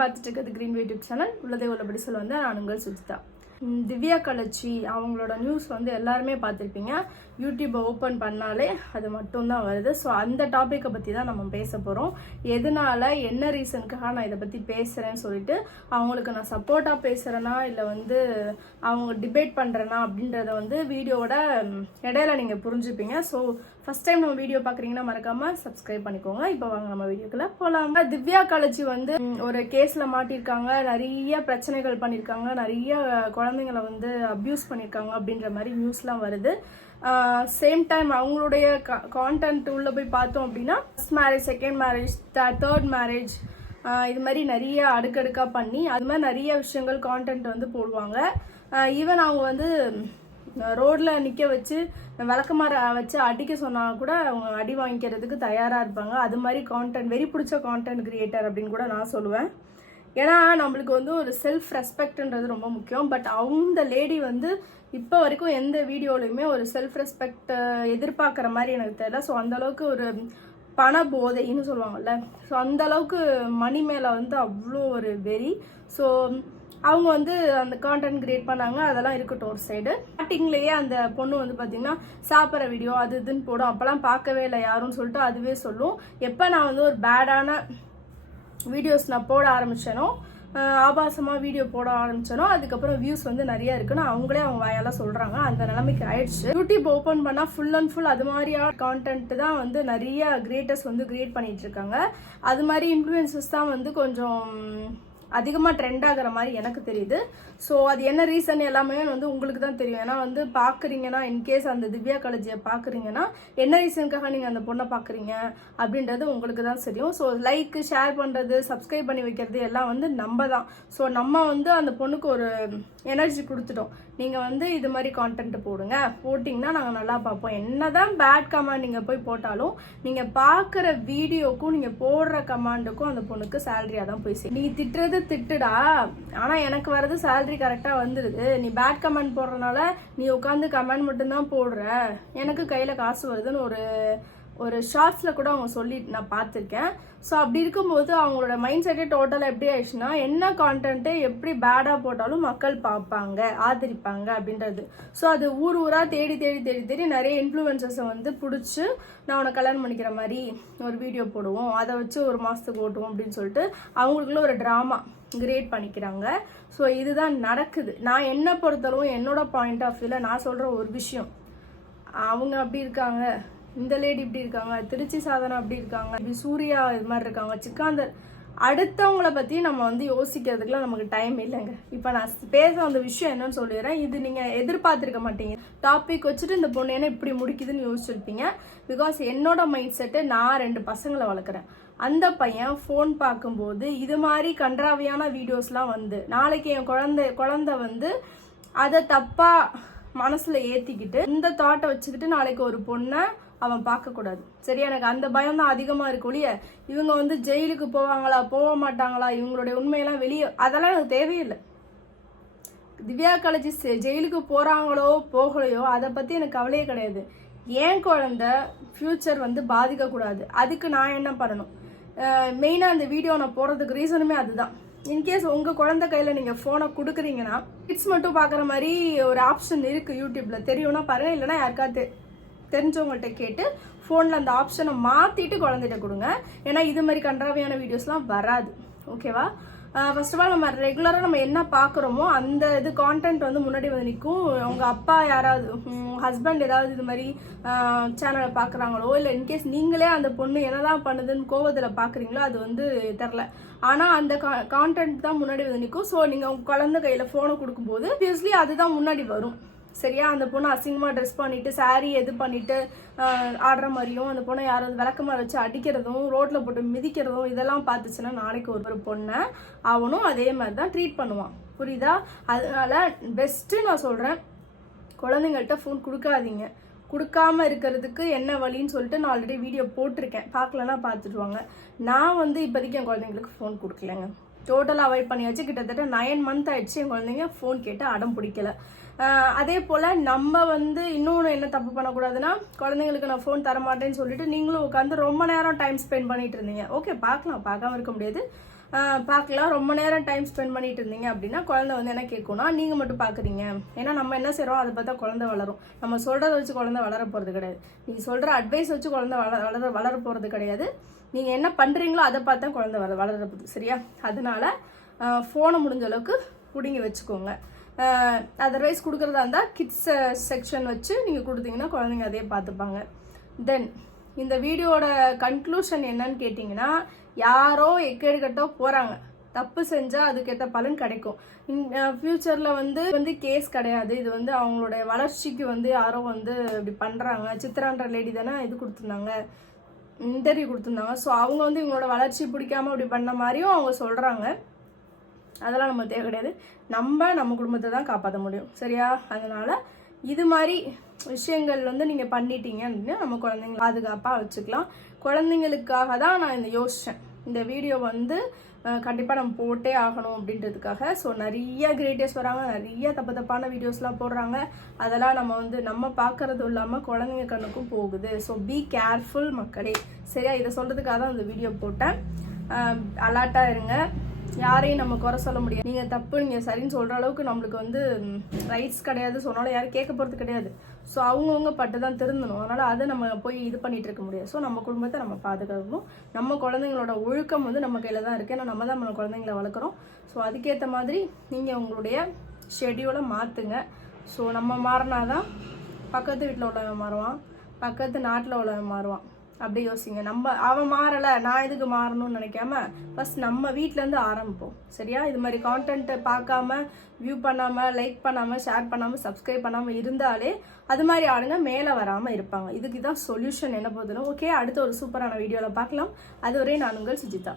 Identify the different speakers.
Speaker 1: பார்த்துட்டு இருக்கிறது green YouTube channel உள்ளதே உள்ளபடி சொல்ல வந்து நான் உங்கள் சுஜிதா. திவ்யா கலச்சி அவங்களோட நியூஸ் வந்து எல்லாருமே பார்த்துருப்பீங்க. யூடியூப்பை ஓப்பன் பண்ணாலே அது மட்டும்தான் வருது. ஸோ அந்த டாப்பிக்கை பற்றி தான் நம்ம பேச போகிறோம் எதனால என்ன ரீசனுக்காக நான் இதை பற்றி பேசுகிறேன்னு சொல்லிட்டு அவங்களுக்கு நான் சப்போர்ட்டாக பேசுகிறேனா இல்லை வந்து அவங்க டிபேட் பண்ணுறேன்னா அப்படின்றத வந்து வீடியோவோட இடையில நீங்கள் புரிஞ்சுப்பீங்க. ஸோ ஃபஸ்ட் டைம் நம்ம வீடியோ பார்க்குறீங்கன்னா மறக்காம சப்ஸ்கிரைப் பண்ணிக்கோங்க. இப்போ வாங்க நம்ம வீடியோக்குள்ள போகலாம் திவ்யா காலேஜ் வந்து ஒரு கேஸில் மாட்டியிருக்காங்க நிறைய பிரச்சனைகள் பண்ணியிருக்காங்க நிறைய குழந்தைங்களை வந்து அப்யூஸ் பண்ணியிருக்காங்க அப்படின்ற மாதிரி நியூஸ்லாம் வருது. சேம் டைம் அவங்களுடைய கான்டென்ட் உள்ளே போய் பார்த்தோம் அப்படின்னா first marriage second marriage third marriage இது மாதிரி நிறைய அடுக்கடுக்காக பண்ணி அது மாதிரி நிறைய விஷயங்கள் கான்டென்ட் வந்து போடுவாங்க. ஈவன் அவங்க வந்து ரோட்ல நிக்க வச்சு விளக்கமாற வச்சு அடிக்க சொன்னா கூட அவங்க அடி வாங்கிக்கிறதுக்கு தயாரா இருப்பாங்க. அது மாதிரி கான்டென்ட் வெறி பிடிச்ச கான்டென்ட் கிரியேட்டர் அப்படின்னு கூட நான் சொல்லுவேன். ஏன்னா நம்மளுக்கு வந்து ஒரு செல்ஃப் ரெஸ்பெக்ட்ன்றது ரொம்ப முக்கியம். பட் அந்த லேடி வந்து இப்போ வரைக்கும் எந்த வீடியோலையுமே ஒரு செல்ஃப் ரெஸ்பெக்ட் எதிர்பார்க்குற மாதிரி எனக்கு தெரியல. ஸோ அந்த அளவுக்கு ஒரு பண போதைன்னு சொல்லுவாங்கல்ல. ஸோ அந்தளவுக்கு மணி மேலே வந்து அவ்வளோ ஒரு வெறி. ஸோ அவங்க வந்து அந்த கான்டென்ட் கிரியேட் பண்ணாங்க அதெல்லாம் இருக்கட்டும் ஒரு சைடு ஸ்டார்டிங்லேயே அந்த பொண்ணு வந்து பார்த்தீங்கன்னா சாப்பிட்ற வீடியோ அது இதுன்னு போடும். அப்போல்லாம் பார்க்கவே இல்லை யாருன்னு சொல்லிட்டு அதுவே சொல்லும். எப்போ நான் வந்து ஒரு பேடான வீடியோஸ் நான் போட ஆரம்பித்தேனோ ஆபாசமாக வீடியோ போட ஆரம்பிச்சேனோ அதுக்கப்புறம் வியூஸ் வந்து நிறைய இருக்குன்னு அவங்களே அவங்க வாயெல்லாம் சொல்கிறாங்க அந்த நிலைமைக்கு ஆயிடுச்சு. யூடியூப் ஓப்பன் பண்ணால் ஃபுல் அண்ட் ஃபுல் அது மாதிரியான கான்டென்ட் தான் வந்து நிறைய கிரியேட்டர்ஸ் வந்து கிரியேட் பண்ணிகிட்டு இருக்காங்க. அது மாதிரி இன்ஃப்ளூயன்சஸ் தான் வந்து கொஞ்சம் அதிகமாக ட்ரெண்ட் ஆகிற மாதிரி எனக்கு தெரியுது. ஸோ அது என்ன ரீசன் எல்லாமே வந்து உங்களுக்கு தான் தெரியும். ஏன்னா வந்து பார்க்குறீங்கன்னா இன்கேஸ் அந்த திவ்யா காலேஜியை பார்க்குறீங்கன்னா என்ன ரீசனுக்காக நீங்கள் அந்த பொண்ணை பார்க்குறீங்க அப்படின்றது உங்களுக்கு தான் தெரியும். ஸோ லைக்கு ஷேர் பண்ணுறது சப்ஸ்கிரைப் பண்ணி வைக்கிறது எல்லாம் வந்து நம்ம தான். ஸோ நம்ம வந்து அந்த பொண்ணுக்கு ஒரு எனர்ஜி கொடுத்துட்டோம். நீங்கள் வந்து இது மாதிரி கான்டென்ட் போடுங்க. போட்டிங்கன்னா நாங்கள் நல்லா பார்ப்போம். என்னதான் பேட் கமாண்ட் நீங்கள் போய் போட்டாலும் நீங்கள் பார்க்குற வீடியோக்கும் நீங்கள் போடுற கமாண்டுக்கும் அந்த பொண்ணுக்கு சேலரியாக தான் போய் சேரும். நீ திட்டுறது திட்டுடா. ஆனால் எனக்கு வர்றது சேலரி கரெக்டாக வந்துடுது நீ பேட் கமெண்ட் போடுறதுனால நீ உட்காந்து கமெண்ட் மட்டும்தான் போடுற. எனக்கு கையில் காசு வருதுன்னு ஒரு ஒரு ஷார்ட்ஸில் கூட அவங்க சொல்லி நான் பார்த்துருக்கேன். ஸோ அப்படி இருக்கும்போது அவங்களோட மைண்ட் செட்டே டோட்டலாக எப்படி ஆயிடுச்சுன்னா என்ன கான்டென்ட்டு எப்படி பேடாக போட்டாலும் மக்கள் பார்ப்பாங்க ஆதரிப்பாங்க அப்படின்றது. ஸோ அது ஊர் ஊராக தேடி தேடி தேடி தேடி நிறைய இன்ஃப்ளூயன்சஸை வந்து பிடிச்சி நான் உன்னை கல்யாணம் பண்ணிக்கிற மாதிரி ஒரு வீடியோ போடுவோம். அதை வச்சு ஒரு மாதத்துக்கு ஓட்டுவோம் அப்படின்னு சொல்லிட்டு அவங்களுக்குள்ள ஒரு ட்ராமா கிரியேட் பண்ணிக்கிறாங்க. ஸோ இதுதான் நடக்குது. நான் என்ன பொறுத்தளவும் என்னோட பாயிண்ட் ஆஃப் வியூவில் நான் சொல்கிற ஒரு விஷயம் அவங்க அப்படி இருக்காங்க. இந்த லேடி இப்படி இருக்காங்க திருச்சி சாதனா அப்படி இருக்காங்க இப்படி சூர்யா இது மாதிரி இருக்காங்க சிக்காந்தர் அடுத்தவங்கள பற்றி நம்ம வந்து யோசிக்கிறதுக்குலாம் நமக்கு டைம் இல்லைங்க. இப்போ நான் பேச வந்த விஷயம் என்னன்னு சொல்லிடுறேன். இது நீங்கள் எதிர்பார்த்திருக்க மாட்டீங்க. டாபிக் வச்சுட்டு இந்த பொண்ணு என்ன இப்படி முடிக்குதுன்னு யோசிச்சிருப்பீங்க. பிகாஸ் என்னோட மைண்ட் செட்டு நான் ரெண்டு பசங்களை வளர்க்குறேன். அந்த பையன் ஃபோன் பார்க்கும்போது இது மாதிரி கன்றாவியான வீடியோஸ்லாம் வந்து நாளைக்கு என் குழந்தை குழந்தை வந்து அதை தப்பாக மனசில் ஏற்றிக்கிட்டு இந்த தாட்டை வச்சுக்கிட்டு நாளைக்கு ஒரு பொண்ணை அவன் பார்க்கக்கூடாது. சரி எனக்கு அந்த பயம் தான் அதிகமாக இருக்கு ஒழிய இவங்க வந்து ஜெயிலுக்கு போவாங்களா போக மாட்டாங்களா இவங்களுடைய உண்மையெல்லாம் வெளியே அதெல்லாம் எனக்கு தேவையில்லை. திவ்யா காலேஜ் ஜெயிலுக்கு போகிறாங்களோ போகலையோ அதை பற்றி எனக்கு கவலையே கிடையாது. ஏன் குழந்த ஃப்யூச்சர் வந்து பாதிக்கக்கூடாது. அதுக்கு நான் என்ன பண்ணணும்? மெயினாக அந்த வீடியோ நான் போடுறதுக்கு ரீசனுமே அதுதான். இன்கேஸ் உங்கள் குழந்த கையில் நீங்கள் ஃபோனை கொடுக்குறீங்கன்னா கிட்ஸ் மட்டும் பார்க்குற மாதிரி ஒரு ஆப்ஷன் இருக்குது யூடியூப்பில் தெரியும்னா பாருங்கள் இல்லைனா யாருக்காவது தெரிஞ்சவங்கள்ட்ட கேட்டு ஃபோனில் அந்த ஆப்ஷனை மாற்றிட்டு குழந்தைகிட்ட கொடுங்க. ஏன்னா இது மாதிரி கன்றாவியான வீடியோஸ்லாம் வராது. ஓகேவா ஃபர்ஸ்ட் ஆஃப் ஆல் நம்ம ரெகுலராக நம்ம என்ன பார்க்குறோமோ அந்த இது கான்டென்ட் வந்து முன்னாடி வந்து நிற்கும். உங்கள் அப்பா யாராவது ஹஸ்பண்ட் ஏதாவது இது மாதிரி சேனலை பார்க்குறாங்களோ இல்லை இன்கேஸ் நீங்களே அந்த பொண்ணு என்னதான் பண்ணுதுன்னு கோவத்தில் பார்க்குறீங்களோ அது வந்து தெரில ஆனால் அந்த கான்டென்ட் தான் முன்னாடி வந்து நிற்கும். ஸோ நீங்கள் உங்கள் குழந்தை கையில் ஃபோனை கொடுக்கும்போது obviously அதுதான் முன்னாடி வரும். சரியா? அந்த பொண்ணு அசிங்கமாக ட்ரெஸ் பண்ணிவிட்டு சாரீ எது பண்ணிவிட்டு ஆடுற மாதிரியும் அந்த பொண்ணை யாராவது விளக்கமாக வச்சு அடிக்கிறதும் ரோட்டில் போட்டு மிதிக்கிறதும் இதெல்லாம் பார்த்துச்சுன்னா நாளைக்கு ஒரு ஒரு பொண்ணை அவனும் அதே மாதிரி தான் ட்ரீட் பண்ணுவான். புரியுதா? அதனால பெஸ்ட்டு நான் சொல்கிறேன் குழந்தைங்கள்ட்ட ஃபோன் கொடுக்காதீங்க. கொடுக்காம இருக்கிறதுக்கு என்ன வழின்னு சொல்லிட்டு நான் ஆல்ரெடி வீடியோ போட்டிருக்கேன். பார்க்கலன்னா பார்த்துட்டு வாங்க. நான் வந்து இப்போதைக்கு என் குழந்தைங்களுக்கு ஃபோன் கொடுக்கலங்க. டோட்டலாக அவாய்ட் பண்ணியாச்சு. கிட்டத்தட்ட நைன் மந்த் ஆயிடுச்சு. என் குழந்தைங்க ஃபோன் கேட்டு அடம் பிடிக்கல. அதே போல் நம்ம வந்து இன்னொன்று என்ன தப்பு பண்ணக்கூடாதுன்னா குழந்தைங்களுக்கு நான் ஃபோன் தரமாட்டேன்னு சொல்லிட்டு நீங்களும் உட்காந்து ரொம்ப நேரம் டைம் ஸ்பெண்ட் பண்ணிட்டு இருந்தீங்க. ஓகே பார்க்கலாம். பார்க்காம இருக்க முடியாது. பார்க்கலாம். ரொம்ப நேரம் டைம் ஸ்பெண்ட் பண்ணிட்டு இருந்தீங்க அப்படின்னா குழந்தை வந்து என்ன கேட்கும்னா நீங்கள் மட்டும் பார்க்குறீங்க. ஏன்னா நம்ம என்ன செய்கிறோம் அதை பார்த்தா குழந்தை வளரும். நம்ம சொல்கிறத வச்சு குழந்தை வளர போகிறது கிடையாது. நீ சொல்கிற அட்வைஸ் வச்சு குழந்தை வளர வளர வளர போகிறது கிடையாது. நீங்கள் என்ன பண்ணுறீங்களோ அதை பார்த்தா குழந்தை வள வளர போகுது. சரியா? அதனால ஃபோனை முடிஞ்ச அளவுக்கு பிடுங்கி வச்சுக்கோங்க. அதர்வைஸ் கொடுக்குறதா இருந்தால் கிட்ஸ் செக்ஷன் வச்சு நீங்கள் கொடுத்தீங்கன்னா குழந்தைங்க அதே பார்த்துப்பாங்க. தென் இந்த வீடியோட கன்க்ளூஷன் என்னன்னு கேட்டிங்கன்னா யாரோ எக்கெடுக்கட்டோ போகிறாங்க தப்பு செஞ்சால் அதுக்கேற்ற பலன் கிடைக்கும். ஃப்யூச்சரில் வந்து வந்து கேஸ் கிடையாது. இது வந்து அவங்களுடைய வளர்ச்சிக்கு வந்து யாரோ வந்து இப்படி பண்ணுறாங்க சித்திரான்ற லேடி தானே இது கொடுத்துருந்தாங்க. இன்டர்வியூ கொடுத்துருந்தாங்க. ஸோ அவங்க வந்து இவங்களோட வளர்ச்சி பிடிக்காம இப்படி பண்ண மாதிரியும் அவங்க சொல்கிறாங்க அதெல்லாம் நம்ம தேவை கிடையாது. நம்ம நம்ம குடும்பத்தை தான் காப்பாற்ற முடியும். சரியா? அதனால் இது மாதிரி விஷயங்கள் வந்து நீங்கள் பண்ணிட்டீங்க அப்படின்னா நம்ம குழந்தைங்க பாதுகாப்பாக வச்சுக்கலாம். குழந்தைங்களுக்காக தான் நான் இந்த யோசித்தேன் இந்த வீடியோ வந்து கண்டிப்பாக நம்ம போட்டே ஆகணும் அப்படின்றதுக்காக. ஸோ நிறைய கிரியேட்டர்ஸ் வராங்க நிறைய தப்பு தப்பான வீடியோஸ்லாம் போடுறாங்க. அதெல்லாம் நம்ம வந்து நம்ம பார்க்குறதும் இல்லாமல் குழந்தைங்க கண்ணுக்கும் போகுது. ஸோ பி கேர்ஃபுல் மக்களே. சரியா? இதை சொல்கிறதுக்காக தான் இந்த வீடியோ போட்டேன். அலர்ட்டாக இருங்க. யாரையும் நம்ம குறை சொல்ல முடியாது. நீங்கள் தப்பு நீங்கள் சரின்னு சொல்கிற அளவுக்கு நம்மளுக்கு வந்து ரைட்ஸ் கிடையாது. சொன்னாலும் யாரும் கேட்க போகிறது கிடையாது. ஸோ அவங்கவுங்க பட்டு தான் திருந்தணும். அதனால் அதை நம்ம போய் இது பண்ணிட்டு இருக்க முடியாது. ஸோ நம்ம குடும்பத்தை நம்ம பாதுகாக்கணும். நம்ம குழந்தைங்களோட ஒழுக்கம் வந்து நம்ம கையில் தான் இருக்குது ஏன்னா நம்ம தான் நம்ம குழந்தைங்கள வளர்க்குறோம். ஸோ அதுக்கேற்ற மாதிரி நீங்கள் உங்களுடைய ஷெடியூலை மாற்றுங்க ஸோ நம்ம மாறினா தான் பக்கத்து வீட்டில் உள்ளவன் மாறுவான். பக்கத்து நாட்டில் உள்ளவன் மாறுவான். அப்படி யோசிங்க. நம்ம அவன் மாறலை நான் எதுக்கு மாறணும்னு நினைக்காம ஃபஸ்ட் நம்ம வீட்டிலேருந்து ஆரம்பிப்போம். சரியா? இது மாதிரி கான்டென்ட்டை பார்க்காம வியூ பண்ணாமல் லைக் பண்ணாமல் ஷேர் பண்ணாமல் சப்ஸ்கிரைப் பண்ணாமல் இருந்தாலே அது மாதிரி ஆளுங்க மேலே வராமல் இருப்பாங்க. இதுக்கு தான் சொல்யூஷன் என்ன போதுன்னு ஓகே அடுத்த ஒரு சூப்பரான வீடியோவில் பார்க்கலாம். அதுவரை நான் உங்கள் சுஜிதா.